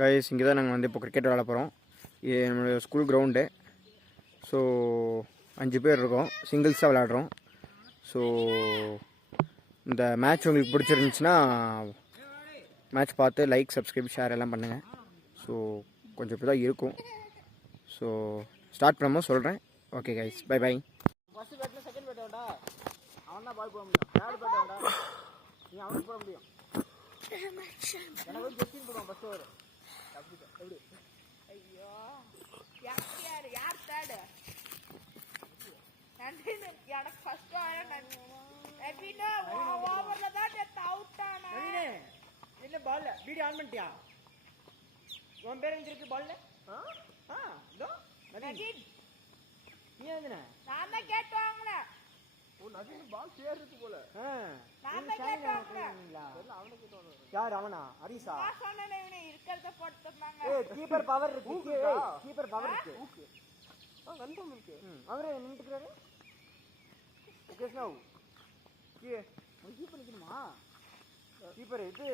Guys இங்கே தான் நாங்கள் வந்து இப்போ கிரிக்கெட் விளாட போகிறோம். இது நம்மளோட ஸ்கூல் கிரவுண்டு. ஸோ 5 பேர் இருக்கோம், சிங்கிள்ஸாக விளாட்றோம். ஸோ இந்த மேட்ச் உங்களுக்கு பிடிச்சிருந்துச்சுன்னா மேட்ச் பார்த்து லைக், சப்ஸ்கிரைப், ஷேர் எல்லாம் பண்ணுங்கள். ஸோ கொஞ்சம் இப்படி தான் இருக்கும். ஸோ ஸ்டார்ட் பண்ணும்போது சொல்கிறேன். Okay guys, bye bye. First பேட்டில் செகண்ட் பேட் வேண்டா, அவன் தான் பால் போட முடியும். தேர்ட் பேட் வேண்டா, நீ அவனுக்கு போட முடியும். எனக்கு வந்து ஜெஸ்டின் போடுவான் ஃபர்ஸ்ட் ஓவர். எப்படி? ஐயோ, யார் தேர்டு? எனக்கு ஃபர்ஸ்ட் ஓவர்ல தான் டெத் அவுட் ஆனா. இல்ல பால் வீடியோ ஆன் பண்ணிட்டியா? உன் பேர் எங்க இருக்கு பால்ல? இதோ நவீன். நீ எதுனே? நான் தான் கேட் வாங்குறேன். ஓ நவீன் பால் பேர் இருக்கு போல. நான் தான் கேட் வாங்குறேன். இல்ல அவனுக்கு கேட். யார் அவனா? ஹரிசா. நான் சொன்னேனே இவனே இருக்கறத போட்டுட்டாங்க. ஏய் கீப்பர் பவர் இருக்கு. கீப்பர் பவர் இருக்கு. ஓகே. கன்ஃபார்ம் இருக்கு. அவரே நின்னுக்கிறாரு. Okay no. கீப்பர் நிக்கணுமா? கீப்பர் இது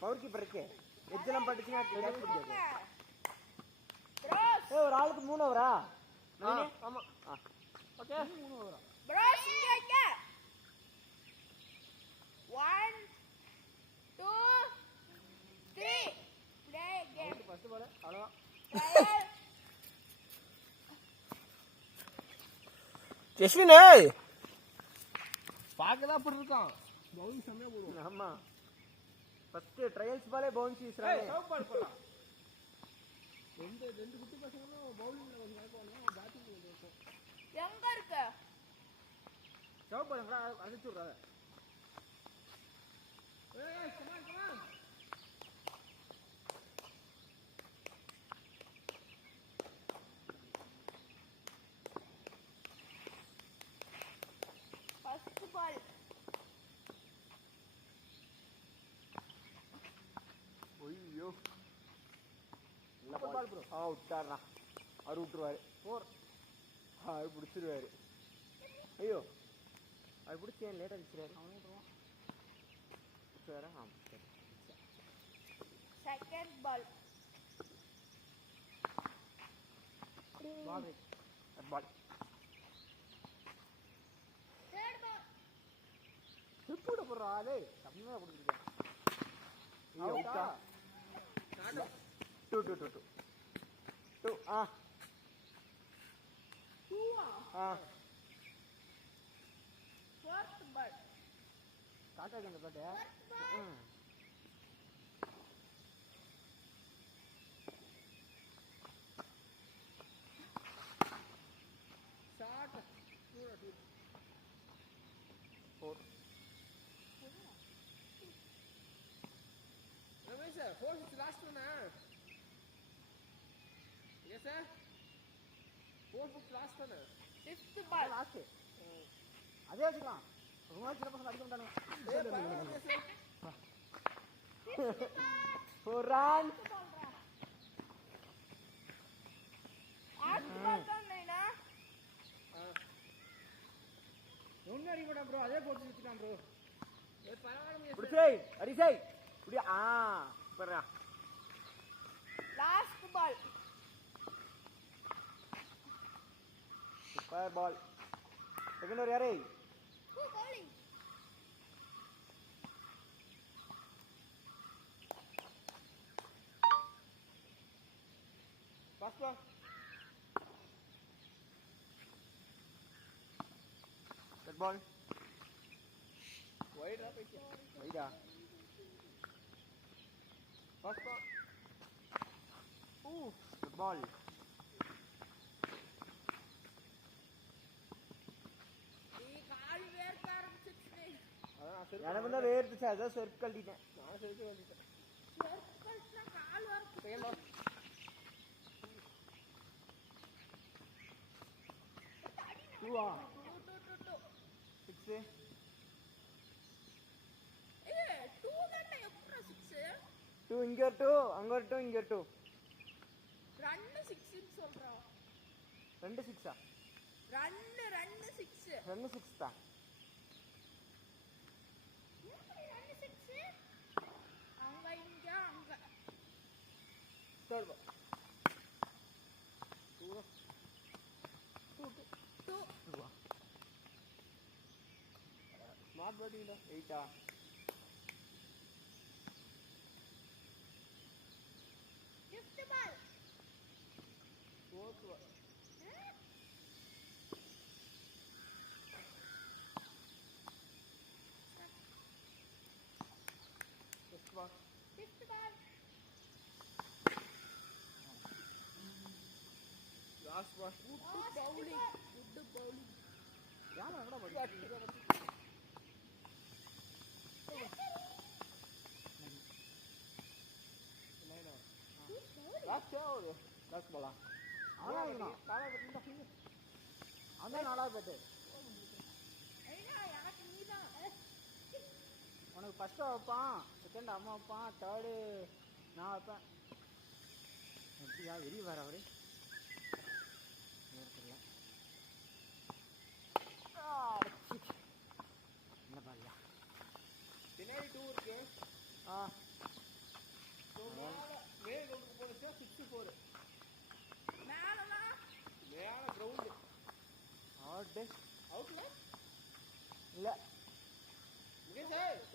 பவர் கீப்பர் இருக்கு. எஜ்ஜெல்லாம் பட்டுச்சுனா கேட்ச் பிடிக்காது. ப்ரோஸ் ஒரு ஆளுக்கு 3 ஓவரா? ஆமா. ஓகே 3 ஓவரா? ப்ரோஸ் இங்க வைக்க. 1 2 3 ப்ளே கேம். ஃபர்ஸ்ட் பால் அவ்வளோ. ஜெஸ்வினே பாக்கதா அப்படி இருக்கான். பவுன்ஸ் செமையா போடுவான். ஆமா ஃபர்ஸ்ட் ட்ரையல்ஸ் பாலே பவுன்ஸ் வீசுறானே. சவுட் பால் போடலாம். ரெண்டு குட்டி பசங்களும் பவுலிங்ல கொஞ்சம் நடக்குவாங்க, பேட்டிங்ல கொஞ்சம் இருக்கும். எங்க இருக்கு? சவுட் பால் அடிச்சு விடுறாங்க. ஏய் கமான் கமான். First ball. ஐயோ நல்ல பால் ப்ரோ. விட்டாரா, அவர் விட்டுருவாரு. 4 அவர் பிடிச்சிருவாரு. ஐயோ அவர் பிடிச்சி ஏன் லேட்டாக வச்சுருவாரு? அவனே விட்டுருவான். Second ball. பால் பால் தேர்ட் பால். திருப்பூட போடுறா ஆளு கம்மியாக கொடுத்துருக்கேன். அவுட்டா? 2 2 2 2 ஃபோர்த் பால். காட்டாது அந்த பாட்டு. Shot 4 Ramesh 4 is last one. Yes sir, 4 is last one. Fifth ball. Last அதே வச்சுக்கலாம். ரொம்ப சின்ன பசங்க அடிக்க மாட்டானுங்க. ஒரு ரன். ஆட் பால் தான் நைனா. ஒண்ணு அடிக்க மாட்டான் ப்ரோ, அதே போட்டு வச்சுட்டான் ப்ரோ. ஏய் பரவாயில்லை புடிச்சே அடிச்சே புடி. சூப்பரா. Last ball. Super ball. Second over who? ஹூ bowling? First ball. Set ball. வைடா போயிச்சு. வைடா. First ball. Good ball. எனக்கு தான் வேர்த்துச்சு, அதான் செருப்பு கழட்டிட்டேன். நான் செருப்பு கழட்டிட்டேன். கால் வர. Second ball. டூவா 6. ஏய் 2 தானே எப்பற 6? 2 இங்க ஒரு 2 அங்க ஒரு 2 இங்க ஒரு 2. ரன் 6 ன்னு சொல்றா. 2 6ஆ? ரன் 6. ரன் 6 தான். Third ball. 2. 2. Smart batting da. 8 ah. Fifth ball. 4th ball. Fifth ball. Fifth ball. Last ball. Last bowling. Good bowling. யாரா எங்கடா படி? Last over. லாஸ்ட் பாலா. அவனா இருக்கணும். காலா பட்டினா. அவன் நாலாவது பேட். ஐயா எனக்கு நீதான். உனக்கு ஃபர்ஸ்ட் வைப்பான், செகண்ட் அம்மா வைப்பான், தேர்டு நான் வைப்பேன். எப்படியா வெளியே வர அவரு தெரியல. என்ன பாரியா பின்னாடி 2 இருக்கு. மேல கிரவுண்டுக்கு போனச்சா 6-4. மேலனா மேல கிரவுண்டு அவுட். அவுட்ல இல்ல முகேஷ்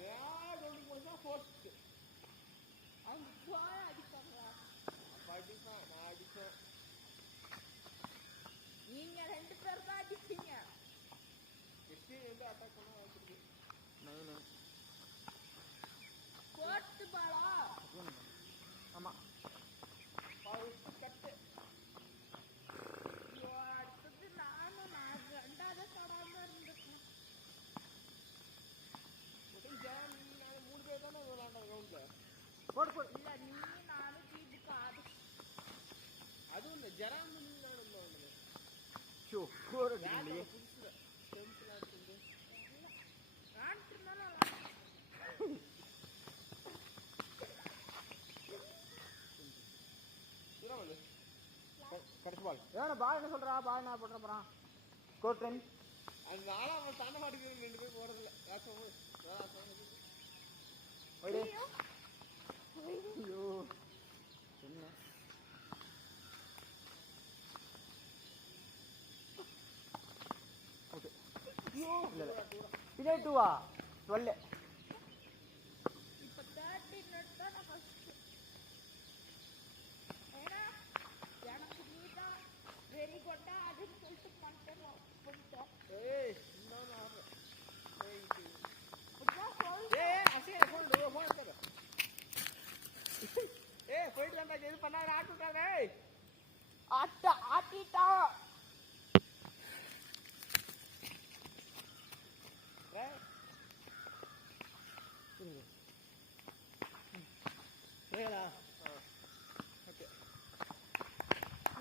மேல கிரவுண்டுக்கு போனச்சா 4-6. அவங்க பால் அடிப்பாங்களா? அடிப்பேன், நான் அடிப்பேன். நீங்க 2 பேர் தான் அடிப்பீங்க. எப்படி வந்து அட்டாக் பண்ண வச்சிருக்கு 9. ஃபோர்த் பாலா? ஆமா கட்டு. அடுத்தது நான் 2வது தொடாம இருந்துக்கணும். 3 பேர் தானே விளையாண்டாங்க கிரவுண்ட்ல. போடு போடு. இல்ல நீ நானு தீபுக்கு ஆடு. அதுவும் இந்த ஜராம் நானும் வந்தது. ஷோ ஸ்கோர் அடிக்கலையே. புதுசுல டெம்ப்லாம் இருக்கு. நான் திரும்பல தூரம் வந்து கடைசி பால். ஏன்னா பால் என்ன சொல்றா? பால் என்ன போட்டுற போறான்? ஸ்கோர் 10. அது நாளா அவன் தாண்ட மாட்டேங்குது. 2 பேர் போறதில்ல. யாச்சும் ஓடு. ஐயோ என்ன ஓகே. இல்ல இதே 2 12. இப்ப 30 மினிட்ஸ் தான் நான் ஃபர்ஸ்ட். ஏன்னா எனக்கு நீதான் வெரி குட்டா அதுன்னு சொல்லிட்டு பண்ணிட்டேன். ஏய் நான் ஆடுறேன். அதான் சொல். ஏய் அசே ஃபோன் டோ ஃபோன் எடுத்து. ஏய் போயிட்டு வந்தா எது பண்ணாத ஆட்டுட்டானே. ஏய் ஆட்டிட்டா. ஏய் ஏடா ஓகே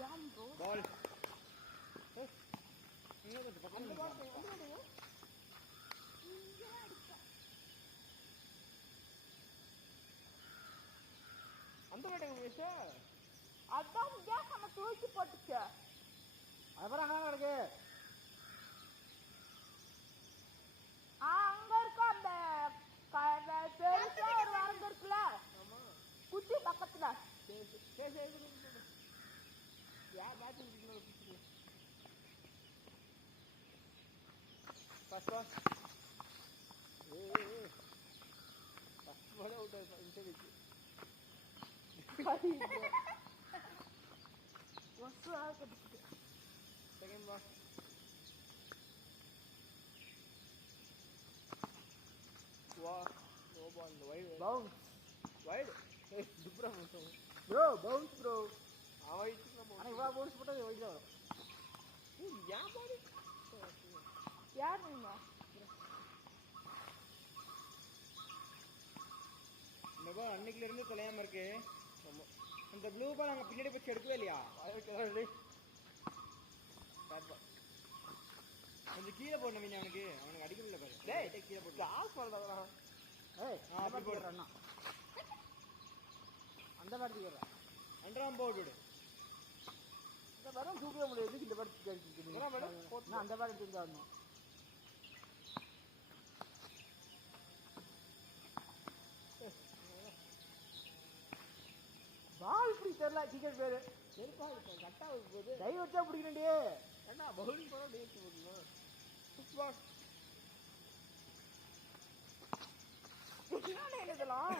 யாம் ப்ரோ. பால். ஏய் நீங்க வந்து பக்கம் பால் வந்து இங்க அடிச்சா. அந்த பேட்டை மிஸ்ஸா. அதான் கேஸ் நம்ம தூக்கி போட்டுச்சு. அப்புறம் அங்க இருக்கு. அங்க இருக்க அந்த பெருசா ஒரு வரம்பு இருக்குல்ல, ஆமா குச்சி பக்கத்துல. சரி சரி சரி சரி. யார் பேட் பிடிக்கணும் பிடிச்சி. First ball. ஏய் ஃபர்ஸ்ட் பால் அவுட் ஆயிடுச்சு. Interview second ball. வா no ball wide bounce wide. ஏய் டிப்ரா ப்ரோ பவுன்ஸ் ப்ரோ. வைட் நம்ம انا இவா பவுன்ஸ் போட்டா வைட் வரும். ஏய் யா பால் யார் நீங்க? இந்த பால் அன்னைக்குல இருந்து தொலையாம இருக்கு. இந்த ப்ளூ பால் அங்க பின்னாடி போய் எடுக்கவே இல்லையா? கொஞ்சம் கீழே போடணும் மீன். அவனுக்கு அடிக்க முடியல பாரு. டேய் கீழே போட்டு காசு போடுறா. ஏய் அப்படி போடுற அண்ணா அந்த மாதிரி போடுற. அண்டராம் போர்டு விடு. இந்த பாரம் தூக்கவே முடியாது. இந்த பாட்டு கேட்குது. நான் அந்த பாட்டு தூக்கி ஆடணும். பால் தெரியல கிரிக்கெட் பேரு கட்டா போகுது கை வச்சா பிடிக்கணும்டி ஏன்னா பவுலிங் போட டேட் போடணும் ஃபுட்பால் இதெல்லாம்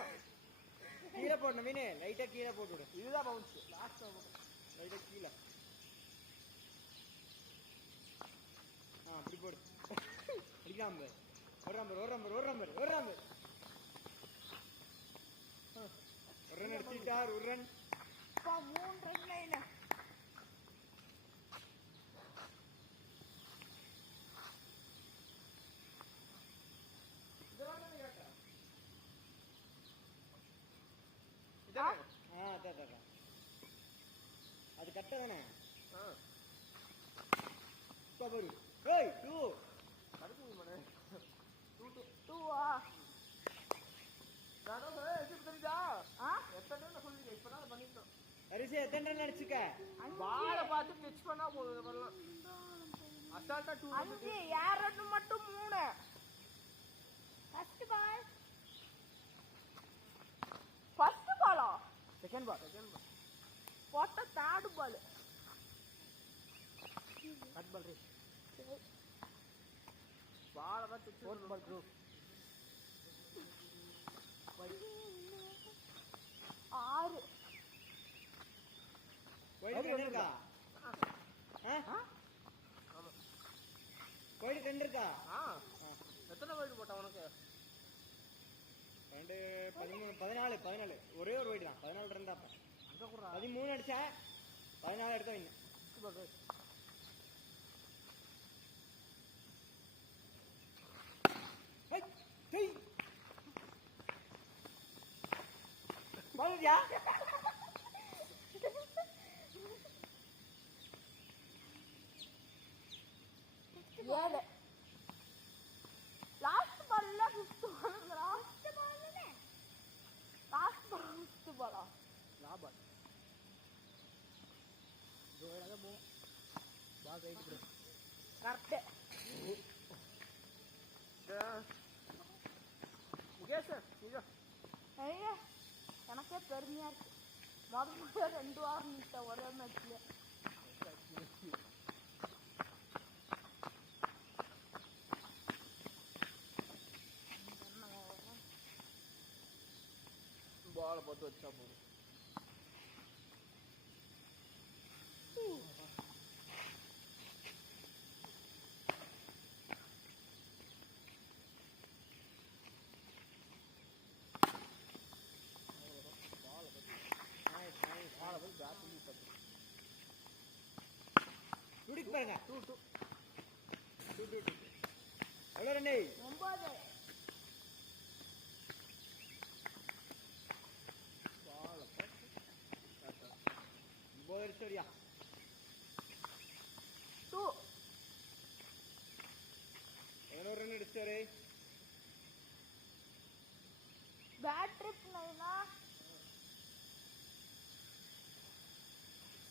கீழே போடணும் மீனே லைட்டா கீழே போட்டு விடு இதுதான் பவுன்ஸ் லாஸ்ட் லைட்டா கீழே அப்படி போடு அடிக்கலாம் ஒரு ரம்பர் ஒரு ரன் அடிச்சுட்டார் ஒரு ரன் 3 ரன் லைன் அது கட்ட தானே அரிசி எத்தனை ரன் அடிச்சுக்க பால பார்த்து பிச் பண்ணா போதும் அசால்ட்டா 2 5 ரன் மட்டும் 3 ஃபர்ஸ்ட் பாலா செகண்ட் பால் போட்ட தேர்ட் பால் கட் பால் ரே பால பார்த்து fourth ball bro 6 wide run இருக்கா வைட் ரன் இருக்கா எத்தனை வைட் போட்டா உனக்கு 2 13 14 ஒரே ஒரு வைட் தான் 14 ரன் தான் 13 அடிச்சா 14 எடுத்தா வின் பாலுயா லாஸ்ட் பால்ல 5th பால் லாஸ்ட் பால் 5th பாலா லாபால் ஜோரா போ ball right bro correct Mukesh இதோ ஐயா எனக்கே பெருமையா இருக்கு முதல்ல 2 வாரம் நிட்ட ஒரே மேட்ச்ல பால பார்த்து வச்சா போதும் துடிக்கு பாருங்க 2 எவ்வளோ ரன் 9 சரியா 2 11 ரன் அடிச்சாரு பேட் ட்ரிப் நைனா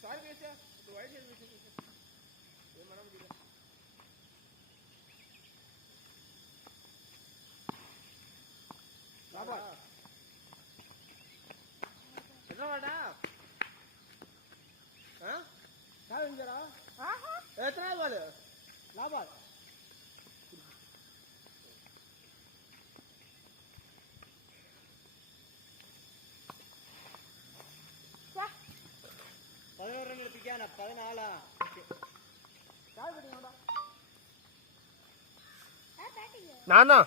சாரி பேச तो वाइड है ये मना मुझे लाबा कितना वाडा हां क्या हो जरा ஆஹா इतना बॉल लाबा சே 11 ரன் எடுத்துக்கியானா 14 கால் பண்ணிடா நானா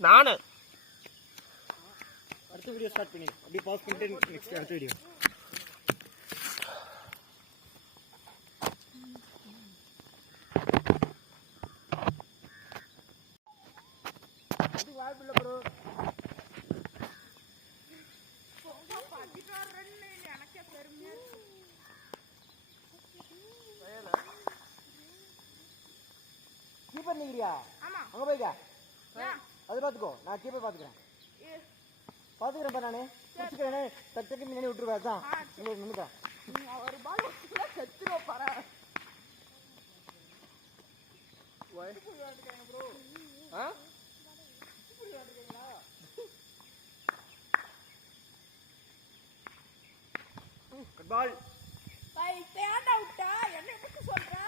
நானு அடுத்த வீடியோ ஸ்டார்ட் பண்ணி அப்படியே பாஸ் பண்ணிட்டு நெக்ஸ்ட் அடுத்த வீடியோ அது வாய்ப்பில்லை ப்ரோ 16 ரன் எனக்கே பெருமையா இருக்கு கீப்பர் நிக்கிறியா ஆமா அங்க போய்க்க ஏன் அது பாத்துக்கோ நான் கீப்பர் பாத்துக்கிறேன் பாத்துக்கிறேன் நானே பிடிச்சிக்கிறேனே டக்கு முன்னாடி விட்டுருவேன் தான் இங்க நின்னுக்கா நீ ஒரு பால் வச்சுல செத்துறோ பாரு ப்ரோ ஆ கட் பால். இப்ப ஏன்டா விட்டா என்ன எப்படி சொல்றா?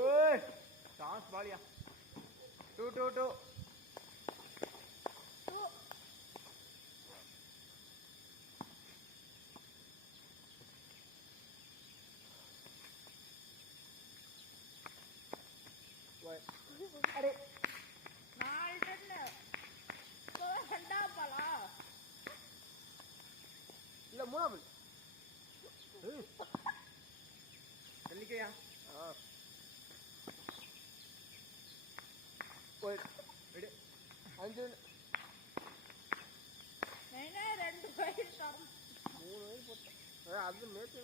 ஓய் டாஸ் பாலியா. 2-2. अरे 4 ரன். இப்போ ரெண்டாவது பாலா? இல்ல மூணாவது. तल्लिकया ஒரு 5 நேனே 2 வைடு தரம். 3 வயது போட்டேன். அது மேட்ச்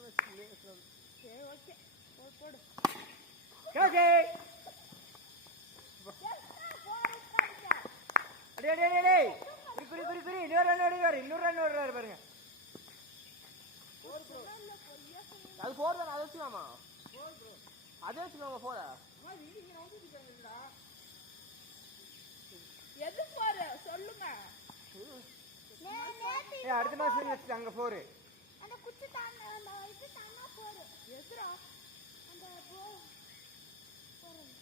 சரி ஓகே. போடு. कैसे अरे अरे अरे कुरी कुरी कुरी இன்னொரு ரன் ஓடுறாரு பாருங்க. அது 4 தான, அதை வச்சுக்கலாமா? அதே வச்சுக்கலாமா 4? எது போற சொல்லுங்க. அடுத்த மாசம் வச்சுட்டாங்க 4. அந்த குச்சி தாங்க அந்த இது தானா போற. எதுரா? அந்த போ.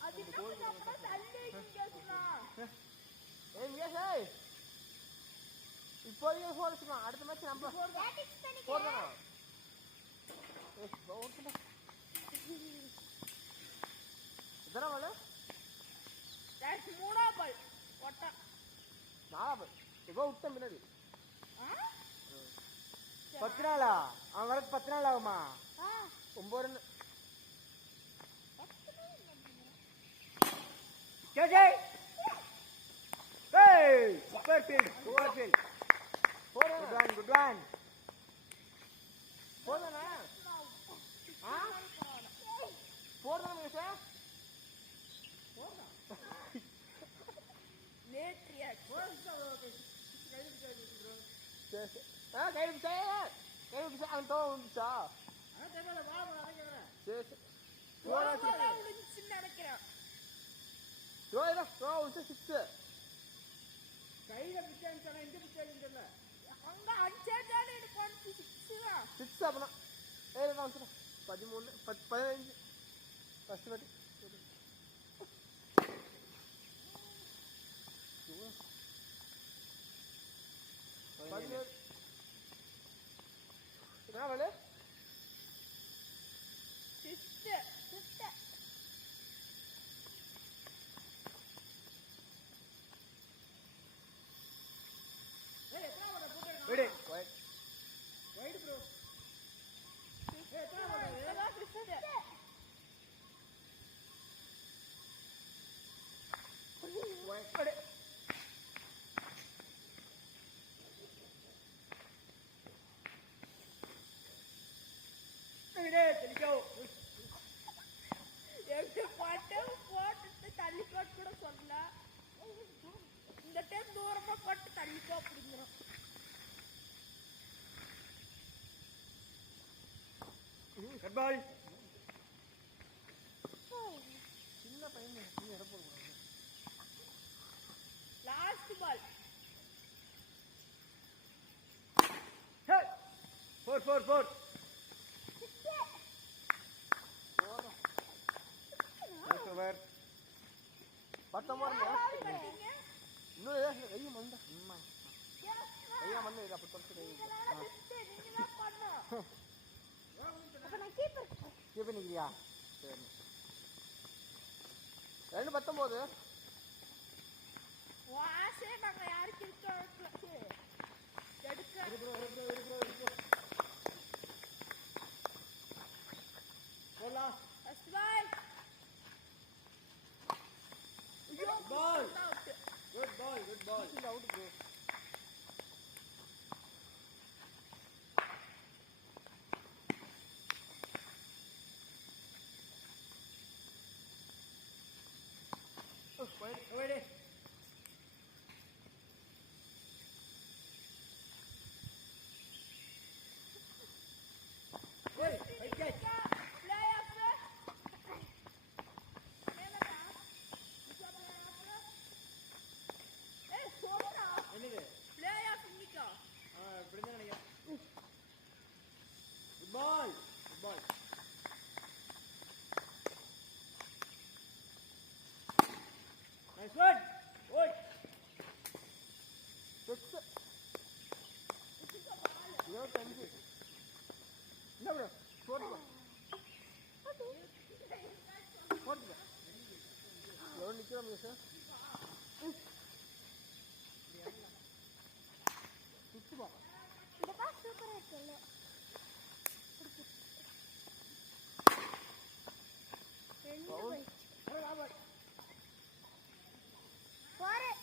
அது இன்னும் அப்புறம் தள்ளி கேக்குறா. ஏய் மியேஷ், இப்போ இது 4 வச்சுக்கலாம். அடுத்த மேட்ச் நம்ம 4 தானா? ஓகே. எத்தனை பால்? மூணா பால் ஒட்டா. 4 பால். இப்போ விட்ட முன்னாடி 10 நாளா? அவன் வரது 10 நாள் ஆகுமா? 9 ரன். कैसे hey super field. good one. 4 தானா? 4 தானா மியேஷ்? Late react. சரி. கை பிடிச்சா அவன் தோ வந்துச்சா? சரி சரி. முடிஞ்சுன்னு நினைக்கிறேன். த்ரோ வந்து 6. கையில பிச்சான்னு சொன்னா எங்க பிச்சான்னு தெரியல. அங்க அடிச்சாதானே எனக்கு 6 தான். 6 அப்படின்னா 7 நான் சொல்றேன். 13 15 ஃபர்ஸ்ட் பேட். என்ன வேலை? 5. விடு வைட் ப்ரோ. இப்பதான் கிறிஸ்து. விடு விடு தெளிக்கோ. எங்க போட்டு தள்ளி போட்டு கூட சொல்லல. இந்த டைம் தூரமா போட்டு தள்ளிக்கோ அப்படிங்கிறோம். Cut ball. சின்ன பையன் நீ எடை போட கூடாது. Last ball. Hey 4 Last over. 19 பாத்தீங்க? இன்னும் கையை மண்ட கையா மண்ணு இது அப்படி தொடச்சு கை நீங்க தான் பண்ணணும். அப்ப நான் கீப்பர். கீப் பண்ணிக்கிறியா? சரி. 2-19. வாசே நாங்க யாருக்கு இருக்கோம் எடுக்க போலாம். First ball. Ball. Good ball. இது out bro. Wait. Wait, catch. Play off. இந்த பாஸ் சூப்பரா இருக்குல்ல ரெண்டு போயிடுச்சு போறேன்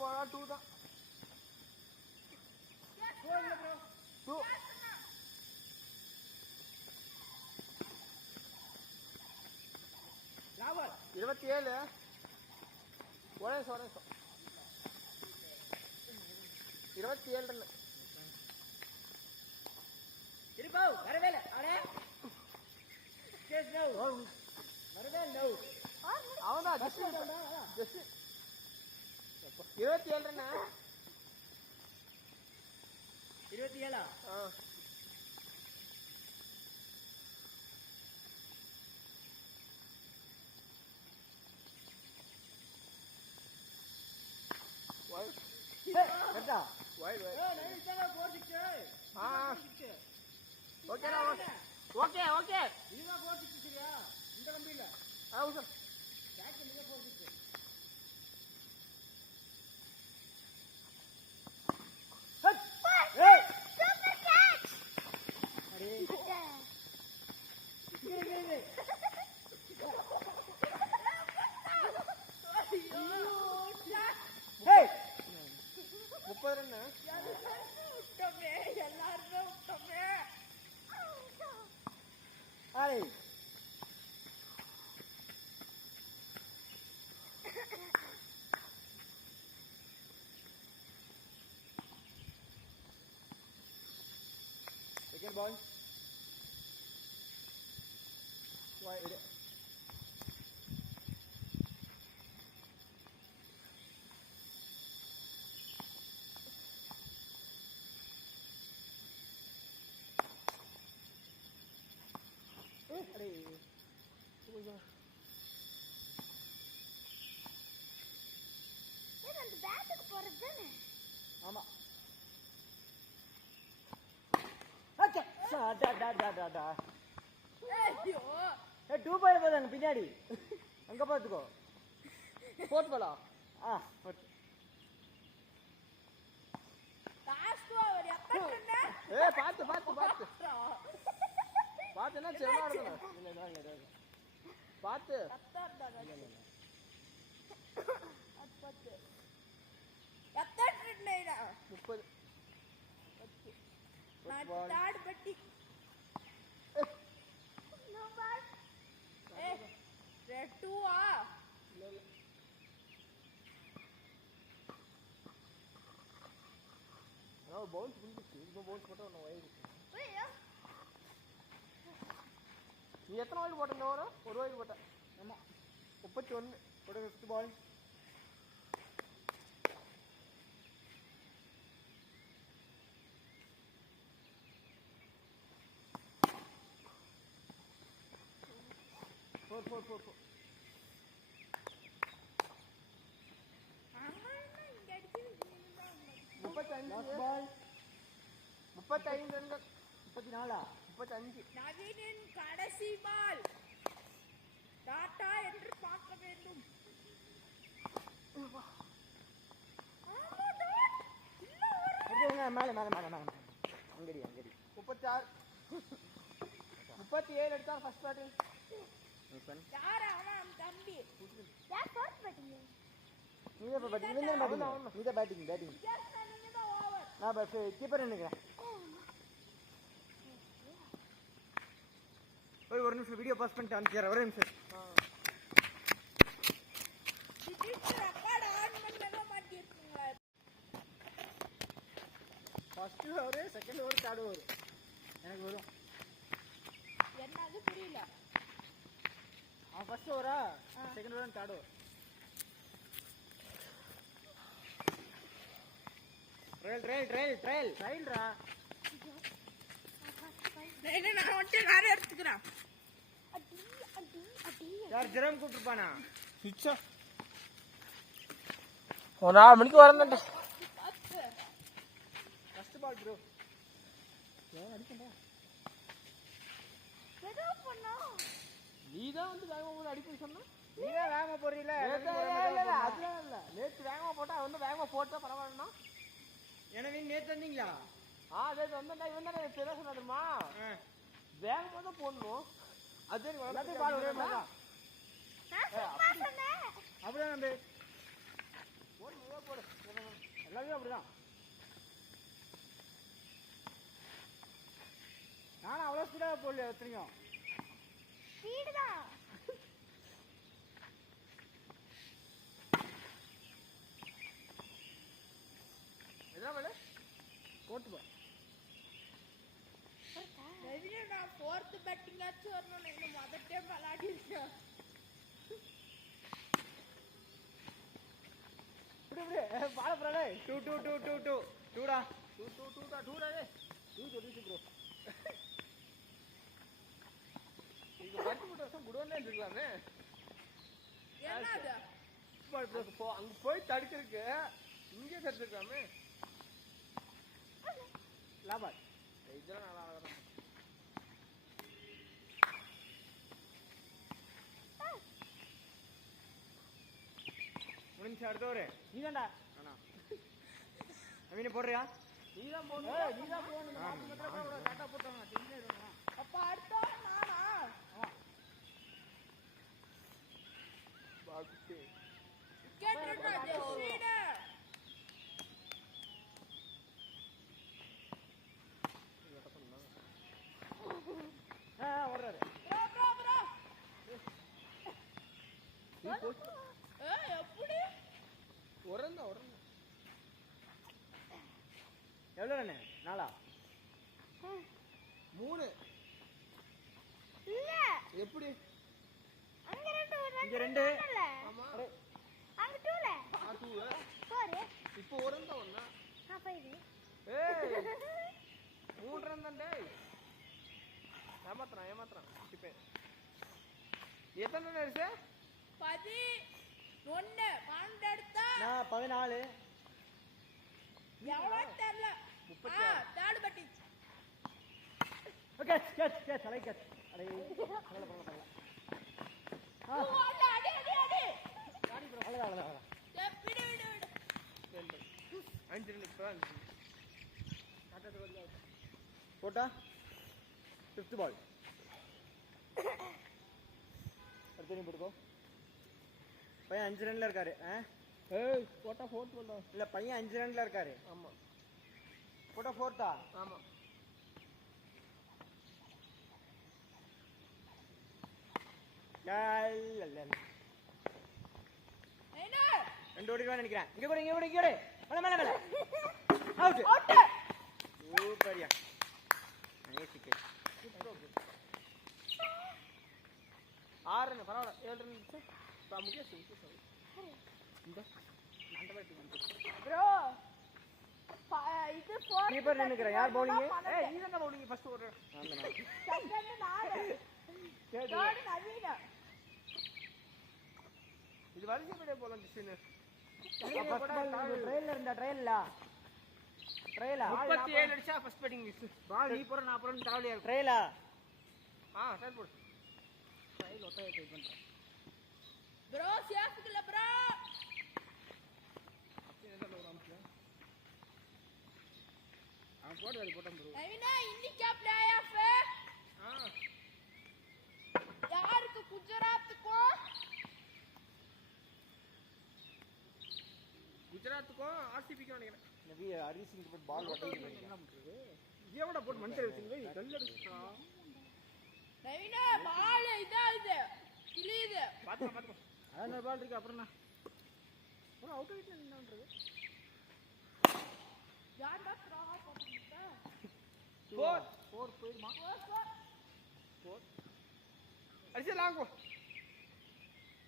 போடா 2 தான் 2 27 ஒரே நிமிஷம் 27 ரன் திருப்பா வரவே இல்லை அடே கேஸ் நோ வரவே நோ அவன்தான் ஜஸ்ட் 27 ரன் 27 கரெக்டா வைட் வைட் நைன் சேவா 46 ஓகேடா ஓகே ஓகே இதுதான் 46 சரியா இந்த கம்பியில அவசரம் பேக் நீங்க 46 ஏய் சூப்பர் கேட்ச் அடே அட இங்க ஏய் 30 ரன் அடே செகண்ட் பால் வைட் அடே ஏன் அந்த பேட்டுக்கு போறது தானே ஆமா அச்சா டா டா டா டா டா ஐயோ ஏ 2 பால் போதாங்க பின்னாடி அங்க பாத்துக்கோ ஃபோர்த் பாலா போட்டு லாஸ்ட் ஓவர் எப்பட்டா ஏய் பாத்து பாத்துனா செவனா ஆடுறா இல்ல பாத்து எத்தனை 30 நான் டாட் பட்டி நோ பால் ஏ ரெட் 2 பவுன்ஸ் புடிச்சு இப்போ பவுன்ஸ் போட்டா ஒன்னு வைட் ஐயோ நீ எத்தனை வைட் போட்ட இந்த ஓவர் ஒரு வைட் போட்ட ஆமா 31 போடு 5th பால் ஃபோர் ஆமா இங்க அடிச்சு நின்னுதான் 5th பால் 35 ரன்கள் 34 35 நவீனின் கடைசி பால் டாட்டா என்று பார்க்க வேண்டும் ஆமா டாட் இல்ல வர அடிங்க மேல அங்கடி 36 37 எடுத்தா ஃபர்ஸ்ட் பேட்டிங் யார் அவன் தம்பி யார் ஃபர்ஸ்ட் பேட்டிங் நீங்க பேட்டிங் நீங்க பேட்டிங் ஜஸ்ட் நீங்க தான் ஓவர் நான் பஸ் கீப்பர் நிக்கிறேன் ஒரு நிமிஷம் வீடியோ பாஸ் பண்ணிட்டு அனுப்பிடுறேன் ஒரே நிமிஷம் டிஜிட்டல் ரெக்கார்ட் ஆன் பண்ணவே மாட்டீங்களா first over second over third over எனக்கு வரும் என்னது புரியல அவன் ஃபர்ஸ்ட் ஓவரா செகண்ட் ஓவர் தேர்ட் ஓவர் ட்ரைல்ரா நான் ஒட்டே காரை எடுத்துக்கிறேன் அடி அடி அடி யார் ஜெரம் கூப்பிட்டுருப்பானா சுவிட்சா ஒரு 4 மணிக்கு வரேன்டா ஃபர்ஸ்ட் பால் ப்ரோ ஏன் அடிக்கண்டா ஏதோ பண்ணோம் நீ தான் வந்து வேகமாக போட்டு அடிப்பேன்னு சொன்னா நீதான் வேகமா போறீங்களா அதெல்லாம் இல்லை நேற்று வேகமாக போட்டா அவன் வந்து வேகமாக போட்டா பரவாயில்லண்ணா எனவே நேத்து வந்தீங்களா நேற்று வந்தா இவன் தானே தெரிய சொன்னாருமா வேகமாக தான் போடணும் அது எல்லாத்தையும் பால் ஒரே மாதிரி தான் நான் சும்மா சொன்னேன். அப்படிதான் நம்பி போடு போடு எல்லாமே அப்படிதான் நானும் அவ்வளோ ஸ்பீடாக போடல எத்தனையும் ஸ்பீடு தான். எதனா வேலை போட்டு போ ரவினா நான் ஃபோர்த் பேட்டிங் ஆச்சு வரணும் இன்னும் முதல் டைம் விளையாடி இருக்கேன். இப்படி பாலப்புறாடே டூ டூ டூ டூ டூ டூடா டூடாடே டூ சொல்லிட்டு ப்ரோ இங்க 10 வருஷம் குடோன்ல இருக்கலாமே என்னது? அங்க போய் தடுக்கிறதுக்கு இங்கே தடுத்துருக்கலாமே லாபால் இதெல்லாம் நல்லா அழகா முடிஞ்சு அடுத்த ஒரு நீதான்டா ஆனா நவீன போடுறியா நீதான் போடணும் நீதான் போகணும் கரெக்டாக போட்டாங்க தெரிஞ்சு அப்ப அடுத்த நானா? பாக்குட்டு கேட்டுடா ஜெஸ்ரீனா. வர்றாரு ப்ரோ எப்படி? உரந்தா எவ்வளோ அண்ணே நாளா 3 இல்ல எப்படி அங்க ரெண்டு இங்க ரெண்டு ஆமா அங்க டூல 2 போரு இப்போ உரந்தா ஒண்ணா அப்ப இது ஏய் 3 ரன் தான் டேய் ஏமாத்துறான் இப்போ எத்தனை ரன் அடிச்ச 11 12 எடுத்தா நான் 14 எவ்வளவு தெரியல. 36 தேர்ட் பேட்டிங். ஓகே கேட்ச் அலை கேட்ச் அடே பரவாயில்ல அடி அவ்வளோதான் விடு 5 ரன் இப்போ போட்டா 5th பால் அடுத்து நீ போட்டுக்கோ பையன் 5 ரன்ல இருக்காரு ஏய் போட்டா 4th பால் தான் இல்ல பையன் 5 ரன்ல இருக்காரு ஆமா போட்டா 4th ஆமா என்ன? 2 ஓடிடுவான்னு நினைக்கிறேன் இங்க கூட மேல அவுட் சூப்பர்யா நைஸ் விக்கெட் 6 ரன் பரவாயில்ல 7 ரன் இருந்துச்சு முகேஷ் இந்த அந்த பேட்டிங் ப்ரோ இது ஃபோர் கீப்பர் நின்னுக்கறேன் யார் பவுலிங் ஏய் நீ தான் பவுலிங் ஃபர்ஸ்ட் ஓடுற செகண்ட் நானு தேர்ட் நவீன. இது வரிசை படி போலாம் ஜிஷின் ட்ரையலா 37 அடிச்சா ஃபர்ஸ்ட் பேட்டிங் மிஸ் பால் நீ போற நான் போறேன்னு தாவலியா ட்ரையலா ஸ்டார்ட் போடு ட்ரையல் ஒட்ட ட்ரை பண்றேன் ப்ரோ சேஃப்ல ப்ரோ. அப்படியே ஏதோ ஒரு அம்சல அவன் போடுறது போட்டான் ப்ரோ நவீனா இன்னைக்கு பிளே ஆஃப் யாருக்கு? குஜராத்துக்கும் குஜராத்துக்கும் ஆர்சிபிக்கும் நினைக்கிறேன் நபி ஹரி சிங் போட்டு பால் ஒட்டிட்டு என்ன பண்றது இதோட போட்டு மனுஷன் வச்சிங்க கல்ல அடிச்சா நவீனா பால் இதாகுது கிளியுது. பாத்து அதான் பால் இருக்கு அப்புறம் என்ன ஒரு அவுட் ஆயிட்டு என்னன்றது யாண்டா த்ரோவா போட்டுட்டா 4 போயிடுமா 4 அடிச்சு லாங் போ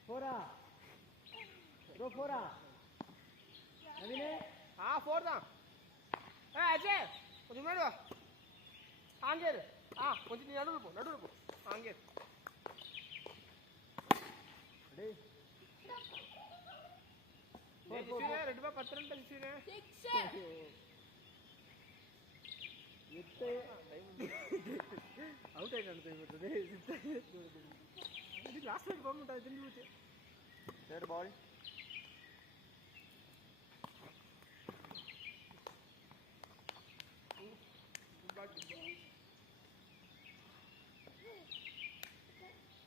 போறா ப்ரோ போறா நவீனே 4 தான் அஜய் கொஞ்சம் மேல வா அங்கே இரு கொஞ்சம் நீ நடுவுல போ அங்கே இரு டேய் ரெண்டு பேர் 10 ரன் அடிச்சுனே 6 எட்டு அவுட் ஆயிட்டு நடந்து இதுக்கு லாஸ்ட் லைட் போக மாட்டாது திரும்பி போச்சு. Third ball.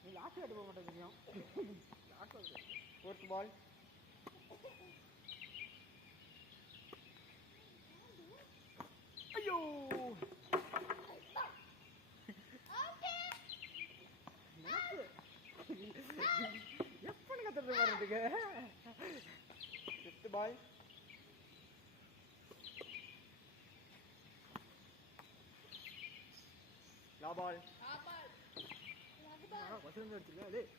நீ லாஸ்ட் லைட் போக மாட்டேன் தெரியும். Fourth ball. ஐயோ எப்படி கத்துறது வர்றதுக்கு. Fifth ball. லா பால். பசங்க அடிச்சிருக்கேன் டேய்.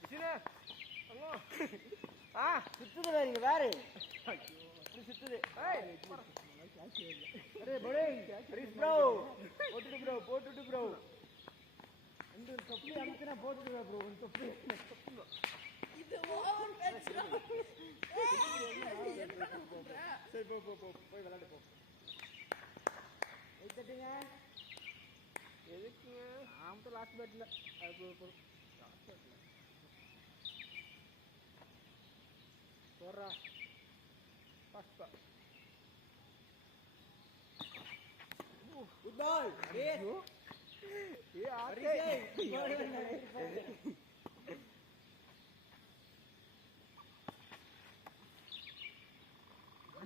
விசினு அங்கோ ஆ சுத்துதுடா நீங்க வேற. இப்படி சுத்துது. ஏய் அரே படே ஹரிஸ் ப்ரோ போட்டுட்டு ப்ரோ இந்த தொப்பி அமுக்குனா போட்டுடுவா ப்ரோ. இந்த தொப்பி இது ஓவன் பேசுறா. சரி போ போய் விளையாடு போ. ஏத்தட்டுங்க. எதுக்கு ஆமத்த லாஸ்ட் பேட்ல அது போறா. First ball. Good ball. அரே ஏ ஆரே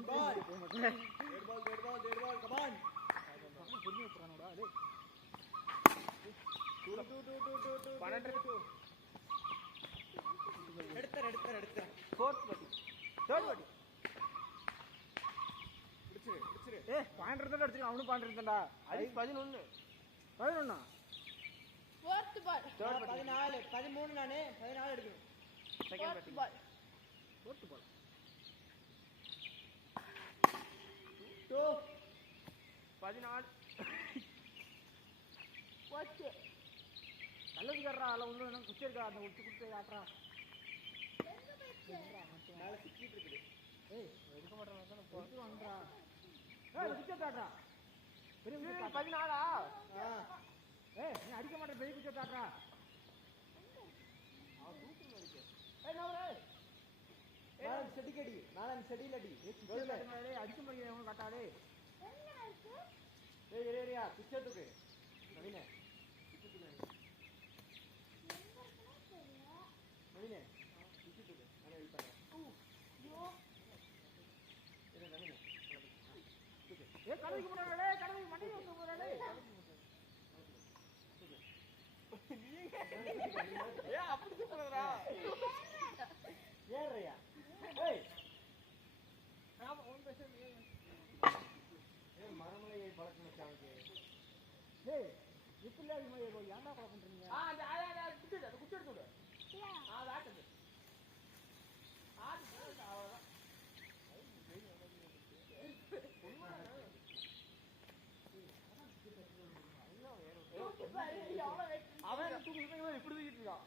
பால். Third ball come on. புரிஞ்சு போறானோடா டேய். 12 எடுத்தற. ஃபோர்த் பாட்டி தேர்ட் பாட்டி பிடிச்சிரு. ஏய் பாயிண்ட் இருந்தா அடிச்சிரு. அவனும் பாயிண்ட் இருந்தாடா. அது 11 11 Fourth ball. தேர்ட் பாட்டி 14 13 நானே 14 எடுக்கணும். செகண்ட் Fourth பாட்டி ball. Fourth ball. 2 14 Fourth. நல்லது கறறா. அல உள்ள என்ன குச்சி இருக்கா? அந்த உச்சி குச்சி காட்றா. மேல சிக்கிட்டு இருக்குது. ஏய் எடுக்க மாட்டறா தான போட்டு வாங்கடா. ஏய் குச்சி காட்றா. பெரிய குச்சி காட்றா. 14 ஏய் நீ அடிக்க மாட்டற பெரிய குச்சி காட்றா. ஏய் நவரே. நாலு செடிக்கடி. நாலு செடியில அடி. ஏய் அடிக்க மாட்டீங்க அவன காட்டாடே. ஏய் ஏரியா குச்சி தூக்கு. நவீனே. நவீனே. குச்சி தூக்கு. நான் ஹெல்ப் பண்றேன். ஏய் கடவுக்கு போறானே. கடவுக்கு மண்டையில வந்து போறானே. ஏ அப்படி சொல்றடா ஏறியா. ஏய் நாம ஒன் பேசவே ஏய் மரமலை பழக்கம் வச்சாங்க. ஏய் இப்பல இது மாதிரி ஏன்டா கொலை பண்றீங்க? அது குச்சி எடுத்து விடு. அது ஆட்டுது அவ்வளோதான். அவன் தூக்கிட்டு இப்படி தூக்கிட்டு இருக்கான்.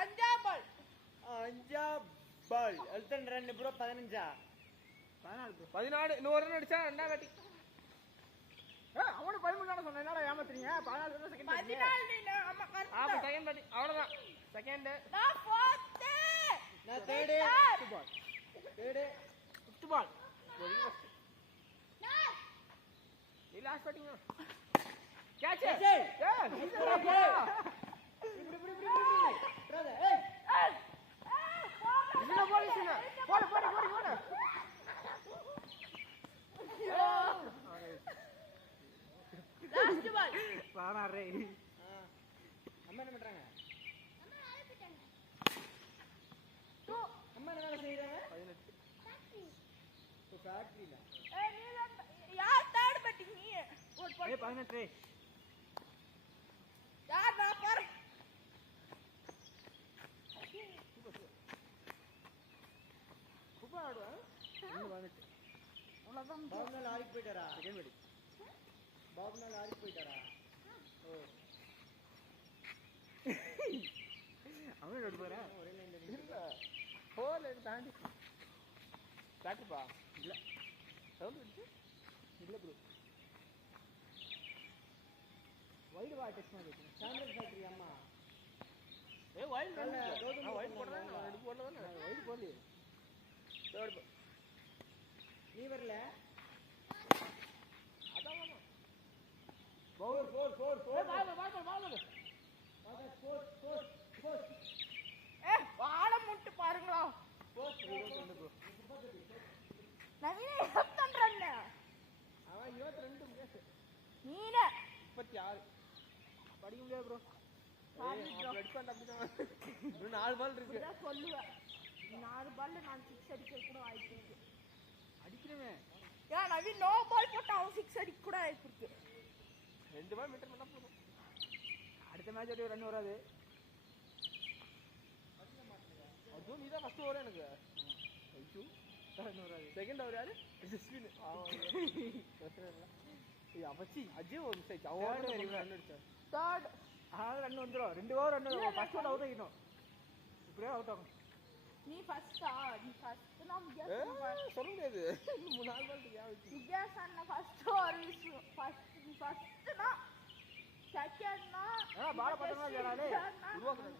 Another ball. 5 பால். எல்டன் ரன் ப்ரோ 15. 14 ப்ரோ. 14 இன்னும் ஒரு ரன் அடிச்சா ரெண்டாம் கட்டி. ஏய் அவனு 13 தான சொன்னேன். என்னடா ஏமாத்துறீங்க? 14 தான் செகண்ட். 14 நீ அம்மா ஆமா கரெக்ட். செகண்ட் பாட்டி அவ்வளவுதான். செகண்ட் நான் fourth. நான் தேர்ட். 2 பால். தேர்ட். 5th பால். நான் நீ லாஸ்ட் பாட்டிங்க. கேட்ச். Catch. ஏய் இப்படி. பிரதர் ஏய் இதுல போலீஸ்ங்க. போடு. last ball. பானாரே. அம்மா என்ன பண்றாங்க? அம்மா ஆயிட்டாங்க. அம்மா என்ன வேலை செய்றாங்க? 18 ஃபேக்டரியில. ஏய் நீ யார் தேர்ட் பேட்டிங் நீ? ஒரு பால். ஏய் 18. யார் நான் பாரு. சூப்பர் ஆடுவா. இன்னும் 18. அவ்வளவுதான். பாபுனால ஆடிக்கு போயிட்டாரா? Second batting. பாபுனால ஆடிக்கு போயிட்டாரா? ஓ. அவனே ஓடி போறா. ஒரே லைன்ல நின்னு. தாண்டி பேட்டுப்பா இல்லை சவுண்ட் அடிச்சு இல்லை ப்ரோ வைடு வா டெஸ்ட் பண்ணி சாம்பிள் ஃபேக்டரி அம்மா வைல்ட் போடுறேன் நான் 2 போடல தானே வைடு போடலையே தேர்ட் நீ வரல அதான் வேணும் பவுல் ஃபோர் வாங்க வாழை முட்டு பாருங்களா நவீன 22 ரன் அவன் 22 கேஸ் நீனே 36 படிக்க முடியாது ப்ரோ ரெட் பேண்ட் அப்படிதான் இன்னும் 4 பால் இருக்கு இப்படிதான் சொல்லுவேன் 4 பால்ல நான் 6 அடிக்க கூட வாய்ப்பு இருக்கு அடிக்கிறவே ஏன் நவீன் நோ பால் போட்டு அவன் 6 அடிக்க கூட வாய்ப்பு இருக்கு 2 பால் மெயின்டைன் பண்ணா போதும் அடுத்த மேட்ச் ஒரு ரன் வராது அதுவும் நீதான் ஃபர்ஸ்ட் ஓவர் எனக்கு ஐயோ ரன் வராது செகண்ட் ஓவர் யாரு ஜஸ்வின் அவச்சி அஜய் ஒரு மிஸ்டேக் அவன் ரன் அடிச்சான் தேர்ட் அதனால ரன் வந்துடும் 2 ஓவர் ரன் வரும் ஃபர்ஸ்ட் ஓவர் அவுட் ஆகிடும் இப்படியே அவுட் ஆகும் நீ ஃபர்ஸ்டா நீ ஃபர்ஸ்ட் நான் முகேஷ் சொல்ல முடியாது 4 பால் இருக்கு யாருக்கு முகேஷ் அண்ணன் ஃபர்ஸ்ட் ஒரு ஃபர்ஸ்ட்னா செகண்ட்னா பால பார்த்தோம்னா உருவாக்குறாங்க